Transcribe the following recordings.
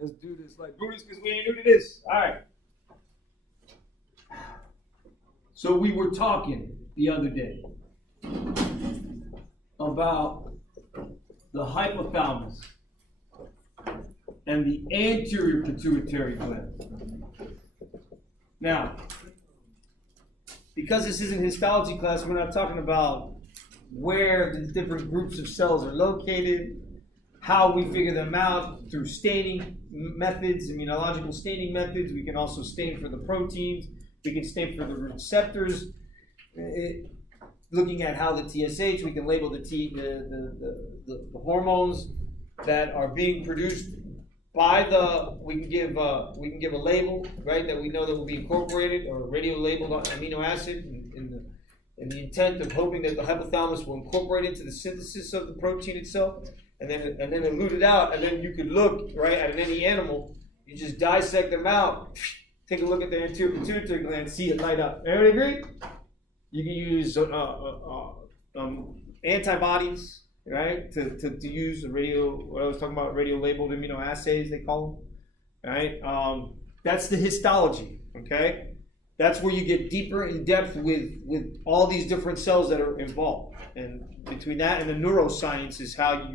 Let's do this like Brutus because we ain't new to this. All right. So we were talking the other day about the hypothalamus and the anterior pituitary gland. Now, because this isn't histology class, we're not talking about where the different groups of cells are located, how we figure them out through staining methods, immunological staining methods. We can also stain for the proteins. We can stain for the receptors. Looking at how the TSH, we can label the hormones that are being produced by the. We can give a label, right, that we know that will be incorporated, or radio labeled amino acid in the intent of hoping that the hypothalamus will incorporate into the synthesis of the protein itself, and then elute it out, and then you could look right at any animal. You just dissect them out. Take a look at the anterior pituitary gland and see it light up. Everybody agree? You can use antibodies, right, to use the what I was talking about, radio-labeled immunoassays, they call them, right? That's the histology, okay? That's where you get deeper in depth with all these different cells that are involved. And between that and the neuroscience is how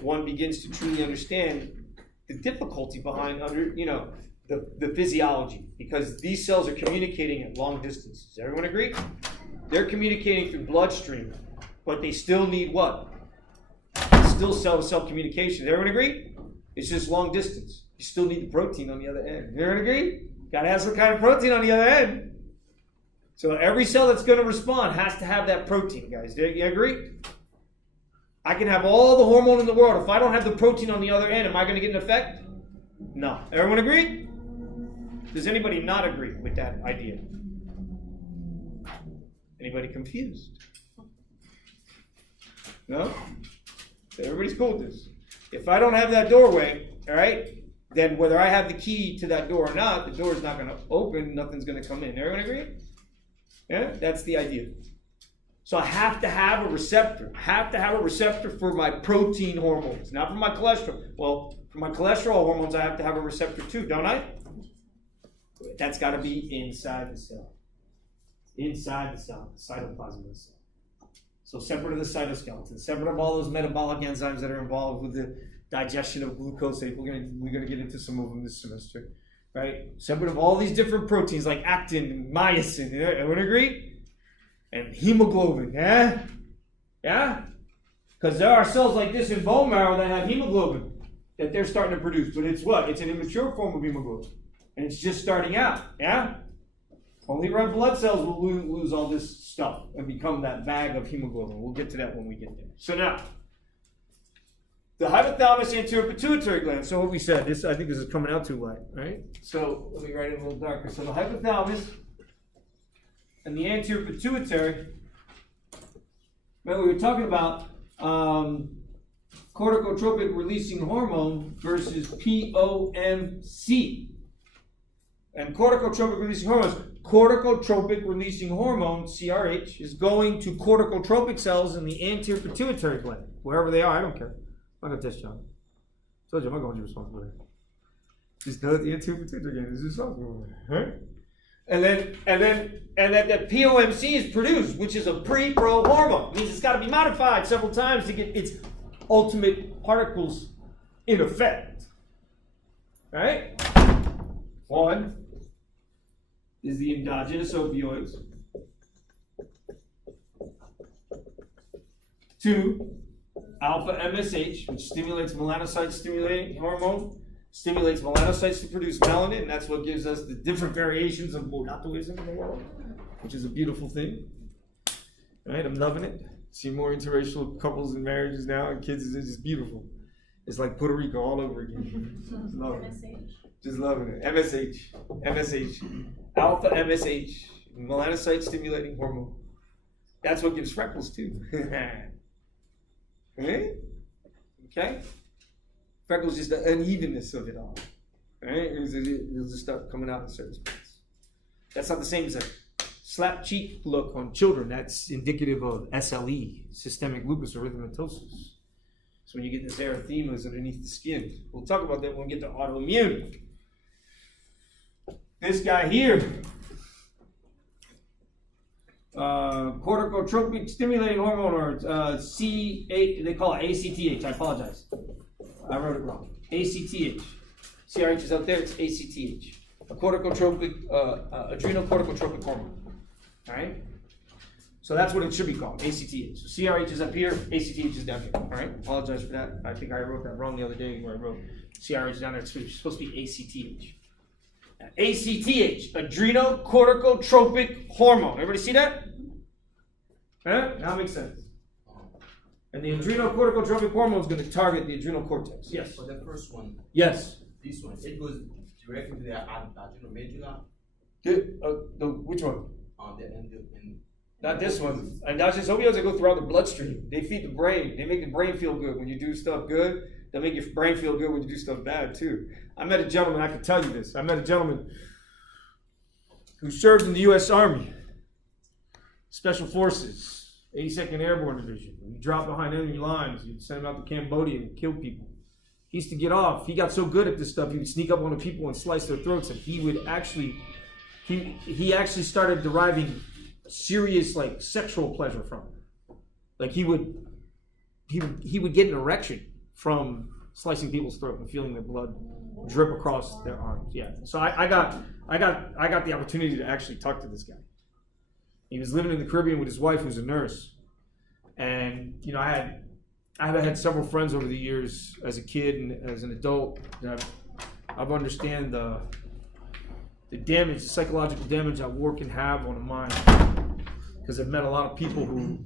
one begins to truly understand the difficulty behind the physiology, because these cells are communicating at long distances. Does everyone agree? They're communicating through bloodstream, but they still need what? Still cell-to-cell communication. Does everyone agree? It's just long distance. You still need the protein on the other end. Does everyone agree? Got to have some kind of protein on the other end. So every cell that's going to respond has to have that protein, guys. Do you agree? I can have all the hormone in the world. If I don't have the protein on the other end, am I going to get an effect? No. Everyone agree? Does anybody not agree with that idea? Anybody confused? No? Everybody's cool with this. If I don't have that doorway, all right, then whether I have the key to that door or not, the door is not going to open, nothing's going to come in. Everyone agree? Yeah, that's the idea. So I have to have a receptor. I have to have a receptor for my protein hormones, not for my cholesterol. Well, for my cholesterol hormones, I have to have a receptor too, don't I? That's got to be inside the cell. Inside the cell, the cytoplasm of the cell. So separate of the cytoskeleton, separate of all those metabolic enzymes that are involved with the digestion of glucose. We're gonna get into some of them this semester, right? Separate of all these different proteins like actin and myosin. Everyone agree? And hemoglobin, yeah? Yeah? Because there are cells like this in bone marrow that have hemoglobin that they're starting to produce. But it's what? It's an immature form of hemoglobin. And it's just starting out, yeah? Only red blood cells will lose all this stuff and become that bag of hemoglobin. We'll get to that when we get there. So now, the hypothalamus anterior pituitary gland. So what we said, I think this is coming out too light, right? So let me write it a little darker. So the hypothalamus and the anterior pituitary. Remember, we were talking about corticotropic releasing hormone versus POMC. And corticotropic releasing hormones. Corticotropic releasing hormone, CRH, is going to corticotropic cells in the anterior pituitary gland. Wherever they are, I don't care. I'm not going to test you on it. I told you, I'm not going to be responsible for that. Just know that the anterior pituitary gland is responsible for it. Right? And that POMC is produced, which is a pre-pro hormone. It means it's got to be modified several times to get its ultimate particles in effect. Right? One is the endogenous opioids. Two, alpha MSH, which stimulates melanocyte-stimulating hormone, stimulates melanocytes to produce melanin, and that's what gives us the different variations of mulatoism in the world, which is a beautiful thing. Right? I'm loving it. See more interracial couples and marriages now, and kids. It's just beautiful. It's like Puerto Rico all over again. Just loving it. Just loving it. MSH. Alpha MSH. Melanocyte stimulating hormone. That's what gives freckles too. Right? Okay? Freckles is the unevenness of it all. Right? It'll just start coming out in certain spots. That's not the same as a slap cheek look on children. That's indicative of SLE, systemic lupus erythematosus. So when you get this erythemas underneath the skin. We'll talk about that when we get to autoimmune. This guy here, corticotropic stimulating hormone, or C8, they call it ACTH. I apologize. I wrote it wrong. ACTH. CRH is up there, it's ACTH. A corticotropic, adrenocorticotropic hormone. All right? So that's what it should be called, ACTH. So CRH is up here, ACTH is down here. All right? Apologize for that. I think I wrote that wrong the other day where I wrote CRH down there. It's supposed to be ACTH. ACTH, adrenocorticotropic hormone. Everybody see that? Huh? Now it makes sense. And the adrenocorticotropic hormone is going to target the adrenal cortex. Yes. For the first one. Yes. This one, it goes directly to the adrenal medulla. Which one? In Not this one. And that's just opioids that go throughout the bloodstream. They feed the brain. They make the brain feel good when you do stuff good. They'll make your brain feel good when you do stuff bad too. I met a gentleman, I can tell you this. I met a gentleman who served in the U.S. Army, Special Forces, 82nd Airborne Division. He dropped behind enemy lines. He'd send him out to Cambodia and kill people. He used to get off. He got so good at this stuff, he would sneak up on the people and slice their throats. And he would actually, he actually started deriving serious like sexual pleasure from it. Like he would get an erection from slicing people's throat and feeling their blood drip across their arms. Yeah. So I got the opportunity to actually talk to this guy. He was living in the Caribbean with his wife, who's a nurse. And you know, I've had several friends over the years as a kid and as an adult that I've understand the damage, the psychological damage that war can have on a mind. Because I've met a lot of people who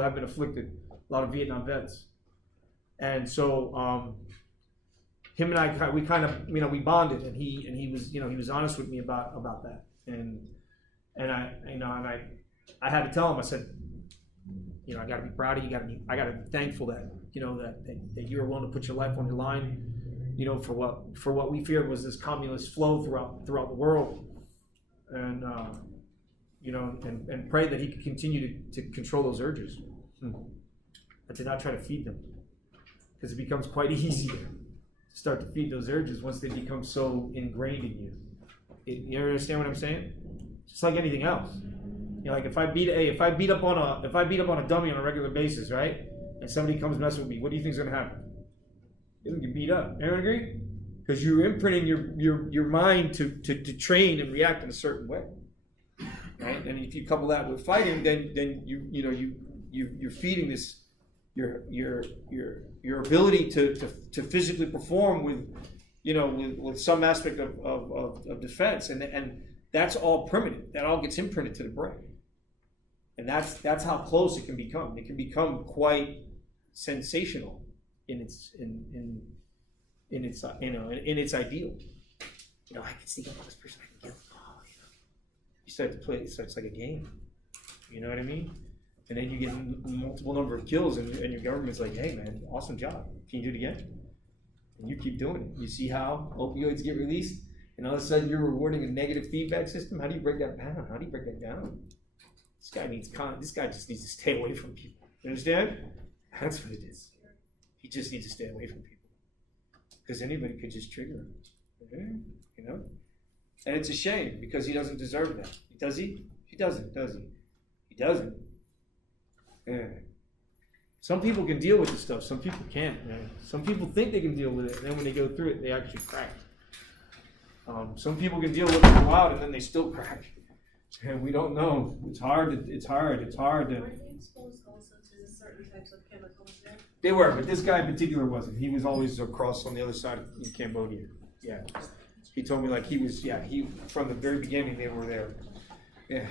have been afflicted, a lot of Vietnam vets. And so him and I, we kind of, you know, we bonded, and he was, you know, he was honest with me about that. And I had to tell him, I said, you know, I got to be proud of you. I got to be thankful that, you know, that you were willing to put your life on the line, you know, for what we feared was this communist flow throughout the world, and you know, and pray that he could continue to control those urges, but to not try to feed them, because it becomes quite easy to start to feed those urges once they become so ingrained in you. You understand what I'm saying? Just like anything else. You know, like if I beat up on a dummy on a regular basis, right? And somebody comes messing with me, what do you think is going to happen? You're going to get beat up. Everyone agree? Because you're imprinting your mind to train and react in a certain way, right? And if you couple that with fighting, then you're feeding this your ability to physically perform with some aspect of defense, and that's all primitive. That all gets imprinted to the brain. And that's how close it can become. It can become quite sensational in its ideal. You know, I can sneak up on this person, I can kill them. Oh, you know. You start to play. It's like a game. You know what I mean? And then you get multiple number of kills, and your government's like, "Hey, man, awesome job. Can you do it again?" And you keep doing it. You see how opioids get released, and all of a sudden you're rewarding a negative feedback system. How do you break that down? How do you break that down? This guy just needs to stay away from people. You understand? That's what it is. He just needs to stay away from people. Because anybody could just trigger him. You know? And it's a shame, because he doesn't deserve that. Does he? He doesn't, does he? He doesn't. Yeah. Some people can deal with this stuff. Some people can't, man. Some people think they can deal with it, and then when they go through it, they actually crack. Some people can deal with it for a while, and then they still crack. And we don't know. It's hard to. Were they exposed also to certain types of chemicals there? They were, but this guy in particular wasn't. He was always across on the other side in Cambodia. Yeah. He told me like he from the very beginning they were there. Yeah.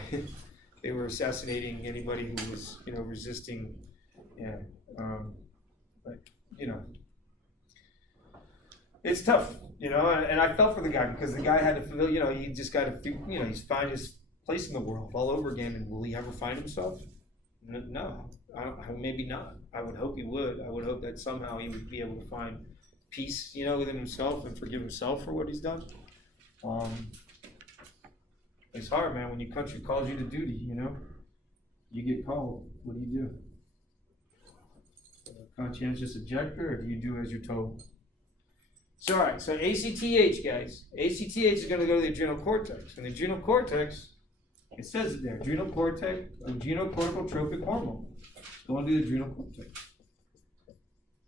They were assassinating anybody who was, you know, resisting. Yeah. But, you know, it's tough, you know, and I felt for the guy, because the guy had to feel, you know, he just got to, you know, he's find his place in the world all over again. And will he ever find himself? No, maybe not. I would hope he would. I would hope that somehow he would be able to find peace, you know, within himself and forgive himself for what he's done. It's hard, man, when your country calls you to duty, you know. You get called. What do you do? conscientious objector, or do you do as you're told? So, all right, so ACTH, guys. ACTH is going to go to the adrenal cortex. And the adrenal cortex, it says it there, adrenal cortex, adrenocorticotropic hormone. It's going to the adrenal cortex.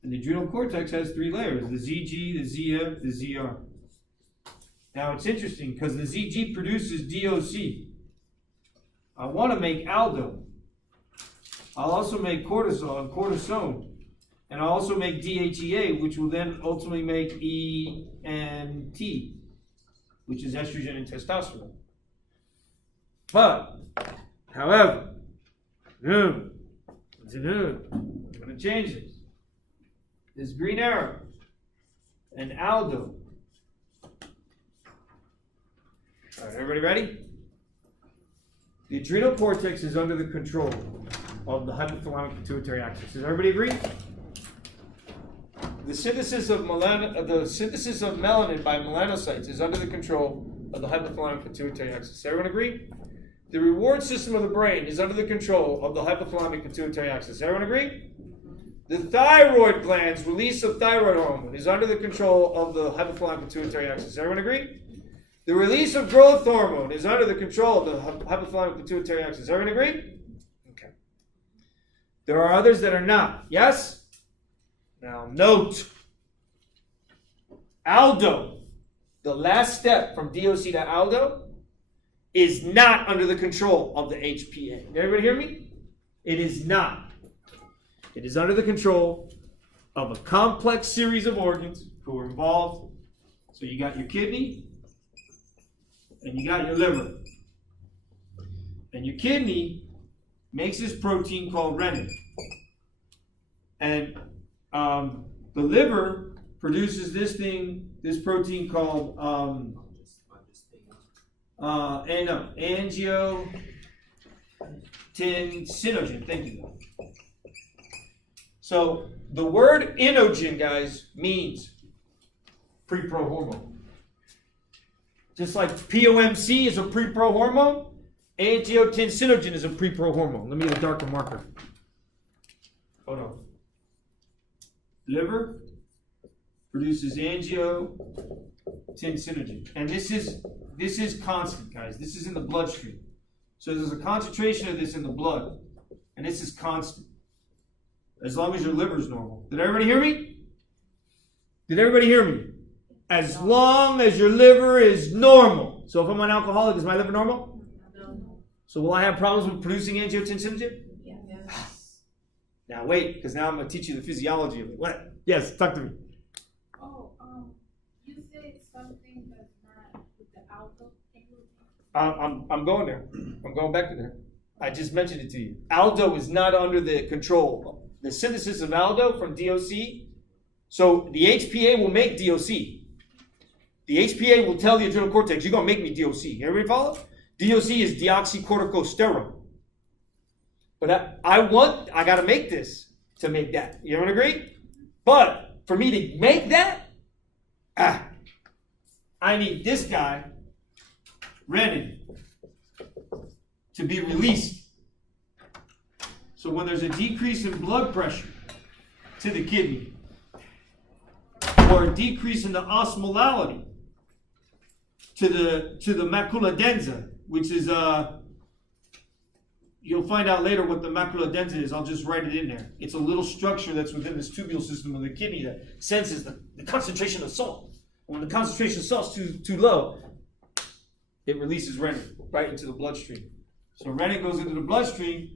And the adrenal cortex has 3 layers, the ZG, the ZF, the ZR. Now, it's interesting because the ZG produces DOC. I want to make aldo. I'll also make cortisol and cortisone. And I'll also make DHEA, which will then ultimately make ENT, which is estrogen and testosterone. But, however, I'm going to change this. This green arrow and aldo. All right, everybody ready? The adrenal cortex is under the control of the hypothalamic pituitary axis. Does everybody agree? The synthesis of melanin by melanocytes is under the control of the hypothalamic pituitary axis. Does everyone agree? The reward system of the brain is under the control of the hypothalamic pituitary axis. Does everyone agree? The thyroid gland's release of thyroid hormone is under the control of the hypothalamic pituitary axis. Does everyone agree? The release of growth hormone is under the control of the hypothalamic pituitary axis. Does everyone agree? Okay. There are others that are not. Yes? Now note, aldo, the last step from DOC to aldo, is not under the control of the HPA. Did everybody hear me? It is not. It is under the control of a complex series of organs who are involved. So you got your kidney, and you got your liver. And your kidney makes this protein called renin. And the liver produces this protein called angiotensinogen. Thank you. So the word inogen, guys, means pre-pro hormone. Just like POMC is a pre-pro hormone, angiotensinogen is a pre-pro hormone. Let me get a darker marker. Hold on. Liver produces angiotensinogen. And this is constant, guys. This is in the bloodstream. So there's a concentration of this in the blood. And this is constant. As long as your liver is normal. Did everybody hear me? Did everybody hear me? As long as your liver is normal. So if I'm an alcoholic, is my liver normal? No. So will I have problems with producing angiotensinogen? Yes. Now wait, because now I'm going to teach you the physiology of it. What? Yes, talk to me. Oh, you said something that's not with the aldo. I'm going there. I'm going back to there. I just mentioned it to you. Aldo is not under the control. The synthesis of aldo from DOC. So the HPA will make DOC. The HPA will tell the adrenal cortex, you're going to make me DOC. Everybody follow? DOC is deoxycorticosterone. But I got to make this to make that. You everyone agree? But for me to make that, I need this guy, renin, to be released. So when there's a decrease in blood pressure to the kidney, or a decrease in the osmolality to the macula densa, which is you'll find out later what the macula densa is. I'll just write it in there. It's a little structure that's within this tubule system of the kidney that senses the concentration of salt. When the concentration of salt is too low, it releases renin right into the bloodstream. So renin goes into the bloodstream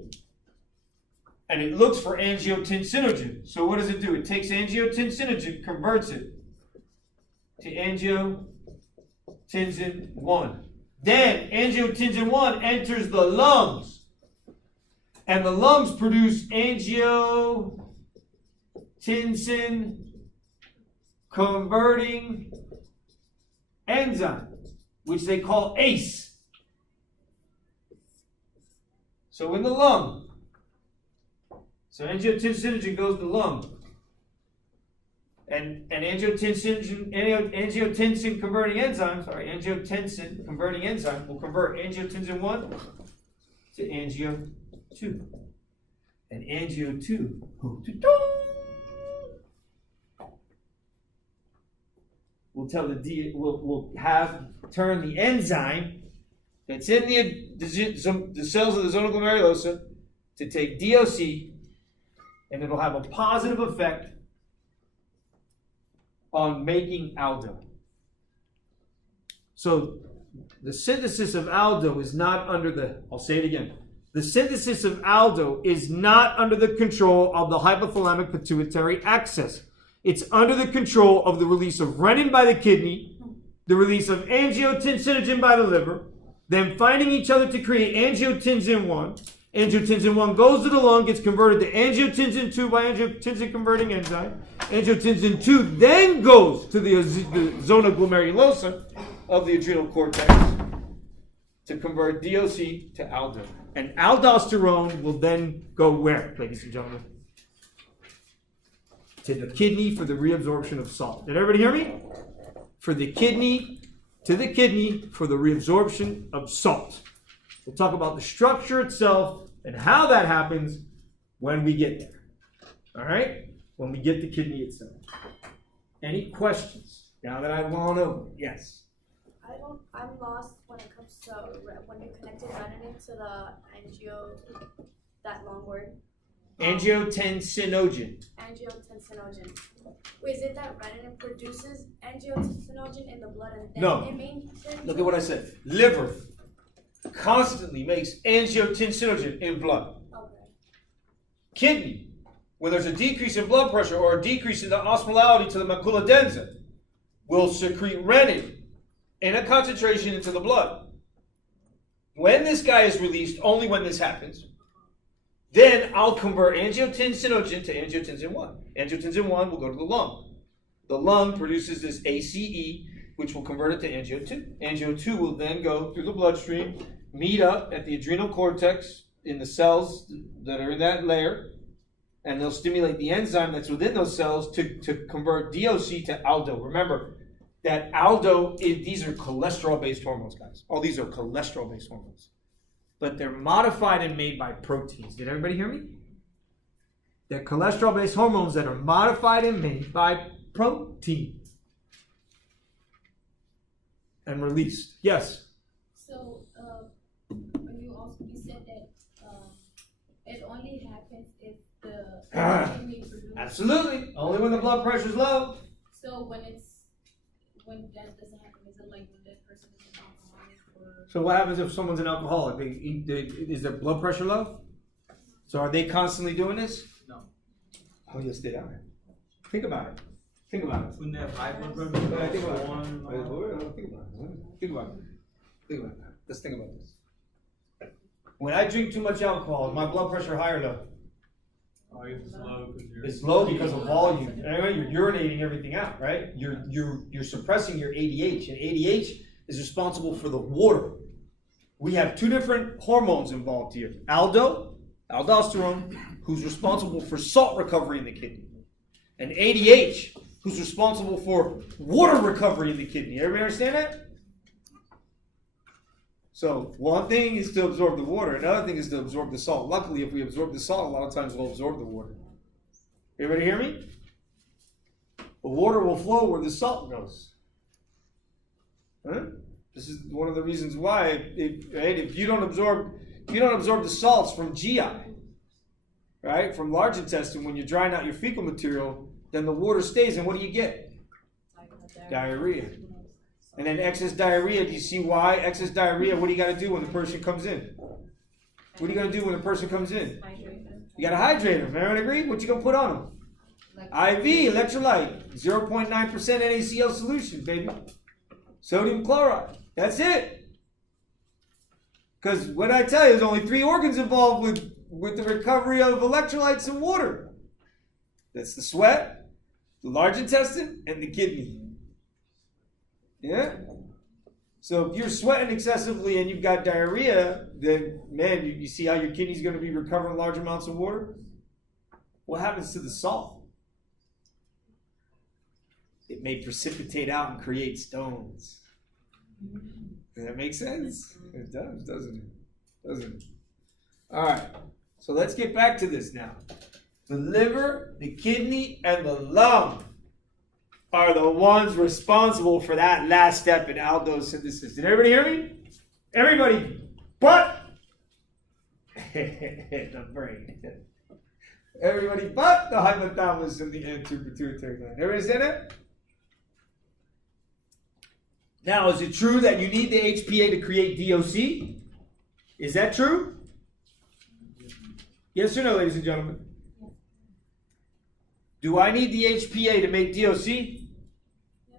and it looks for angiotensinogen. So what does it do? It takes angiotensinogen, converts it to angiotensin 1. Then angiotensin 1 enters the lungs. And the lungs produce angiotensin converting enzyme, which they call ACE. So in the lung, so angiotensin goes to the lung. And angiotensin converting enzyme will convert angiotensin 1 to angio 2. And angio 2 will tell will turn the enzyme that's in the cells of the zona glomerulosa to take DOC, and it'll have a positive effect on making aldo. So the synthesis of aldo is not under I'll say it again. The synthesis of aldo is not under the control of the hypothalamic pituitary axis. It's under the control of the release of renin by the kidney, the release of angiotensinogen by the liver, them finding each other to create angiotensin 1. Angiotensin 1 goes to the lung, gets converted to angiotensin 2 by angiotensin converting enzyme. Angiotensin 2 then goes to the zona glomerulosa of the adrenal cortex to convert DOC to aldo. And aldosterone will then go where, ladies and gentlemen? To the kidney for the reabsorption of salt. Did everybody hear me? For the kidney, to the kidney for the reabsorption of salt. We'll talk about the structure itself and how that happens when we get there. All right? When we get the kidney itself. Any questions now that I've gone over? Yes. I'm lost when it comes to when you connected renin to the that long word. Angiotensinogen. Angiotensinogen. Wait, is it that renin produces angiotensinogen in the blood and then No. it maintains? Look at what I said. Liver constantly makes angiotensinogen in blood. Okay. Kidney, when there's a decrease in blood pressure or a decrease in the osmolality to the macula densa, will secrete renin in a concentration into the blood. When this guy is released, only when this happens, then I'll convert angiotensinogen to angiotensin 1. Angiotensin 1 will go to the lung. The lung produces this ACE, which will convert it to angio 2. Angio 2 will then go through the bloodstream, meet up at the adrenal cortex in the cells that are in that layer, and they'll stimulate the enzyme that's within those cells to convert DOC to aldo. Remember that aldo, these are cholesterol-based hormones, guys. All these are cholesterol-based hormones. But they're modified and made by proteins. Did everybody hear me? They're cholesterol-based hormones that are modified and made by proteins. And released. Yes? So, you said that it only happens if the kidney produces. Absolutely. Only when the blood pressure's low. So when that doesn't happen, is it like when that person is an alcoholic or? So what happens if someone's an alcoholic? Is their blood pressure low? So are they constantly doing this? No. Oh, yes, they are. Think about it. Think about it. Wouldn't they have high blood Think about pressure? it. One. Think about it. Think about it. Let's think about this. When I drink too much alcohol, is my blood pressure high or low? Oh, it's low because you're. It's low because of volume. Anyway, you're urinating everything out, right? You're suppressing your ADH, and ADH is responsible for the water. We have two different hormones involved here. Aldosterone, who's responsible for salt recovery in the kidney, and ADH, who's responsible for water recovery in the kidney. Everybody understand that? So one thing is to absorb the water, another thing is to absorb the salt. Luckily, if we absorb the salt, a lot of times we'll absorb the water. Everybody hear me? The water will flow where the salt goes. Huh? This is one of the reasons why, if you don't absorb the salts from GI, right, from large intestine, when you're drying out your fecal material, then the water stays, and what do you get? Diarrhea. And then excess diarrhea, do you see why? Excess diarrhea, what do you got to do when the person comes in? What are you going to do when the person comes in? You got to hydrate them. Everyone agree? What you going to put on them? IV, electrolyte, 0.9% NaCl solution, baby. Sodium chloride. That's it. Because what I tell you, there's only 3 organs involved with the recovery of electrolytes and water. That's the sweat, the large intestine, and the kidney. Yeah? So if you're sweating excessively and you've got diarrhea, then, man, you see how your kidney's going to be recovering large amounts of water? What happens to the salt? It may precipitate out and create stones. Does that make sense? It does, doesn't it? Doesn't it? All right. So let's get back to this now. The liver, the kidney, and the lung are the ones responsible for that last step in aldose synthesis. Did everybody hear me? Everybody but the brain. Everybody but the hypothalamus and the anterior pituitary gland. Everybody understand that? Now, is it true that you need the HPA to create DOC? Is that true? Yes or no, ladies and gentlemen? Do I need the HPA to make DOC?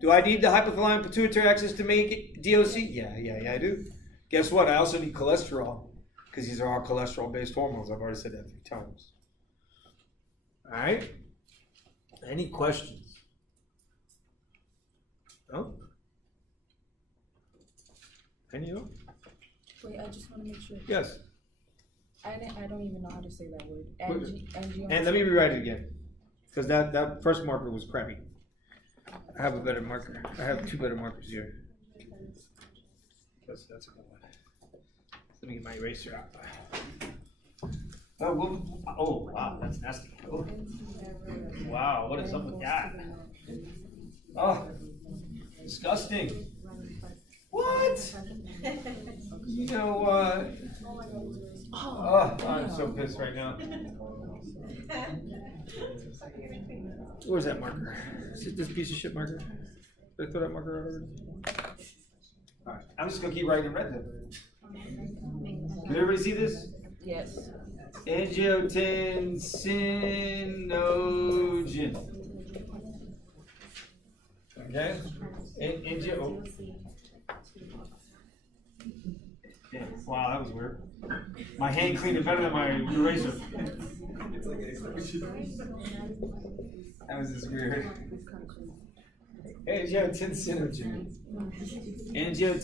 Do I need the hypothalamic pituitary axis to make it DOC? Yeah, I do. Guess what? I also need cholesterol, because these are all cholesterol-based hormones. I've already said that 3 times. All right? Any questions? No? Any of them? Wait, I just want to make sure. Yes. I don't even know how to say that word. And let me rewrite it again, because that first marker was crappy. I have a better marker. I have 2 better markers here. That's a good one. Let me get my eraser out. Oh, wow, that's nasty. Oh. Wow, what is up with that? Oh, disgusting. What? You know what? Oh, I'm so pissed right now. Where's that marker? Is it this piece of shit marker? Did I throw that marker out already? Alright, I'm just gonna keep writing in red then. Did everybody see this? Yes. Angiotensinogen. Okay? Angio. Yeah, wow, that was weird. My hand cleaned it better than my eraser. That was just weird. Angiotensinogen.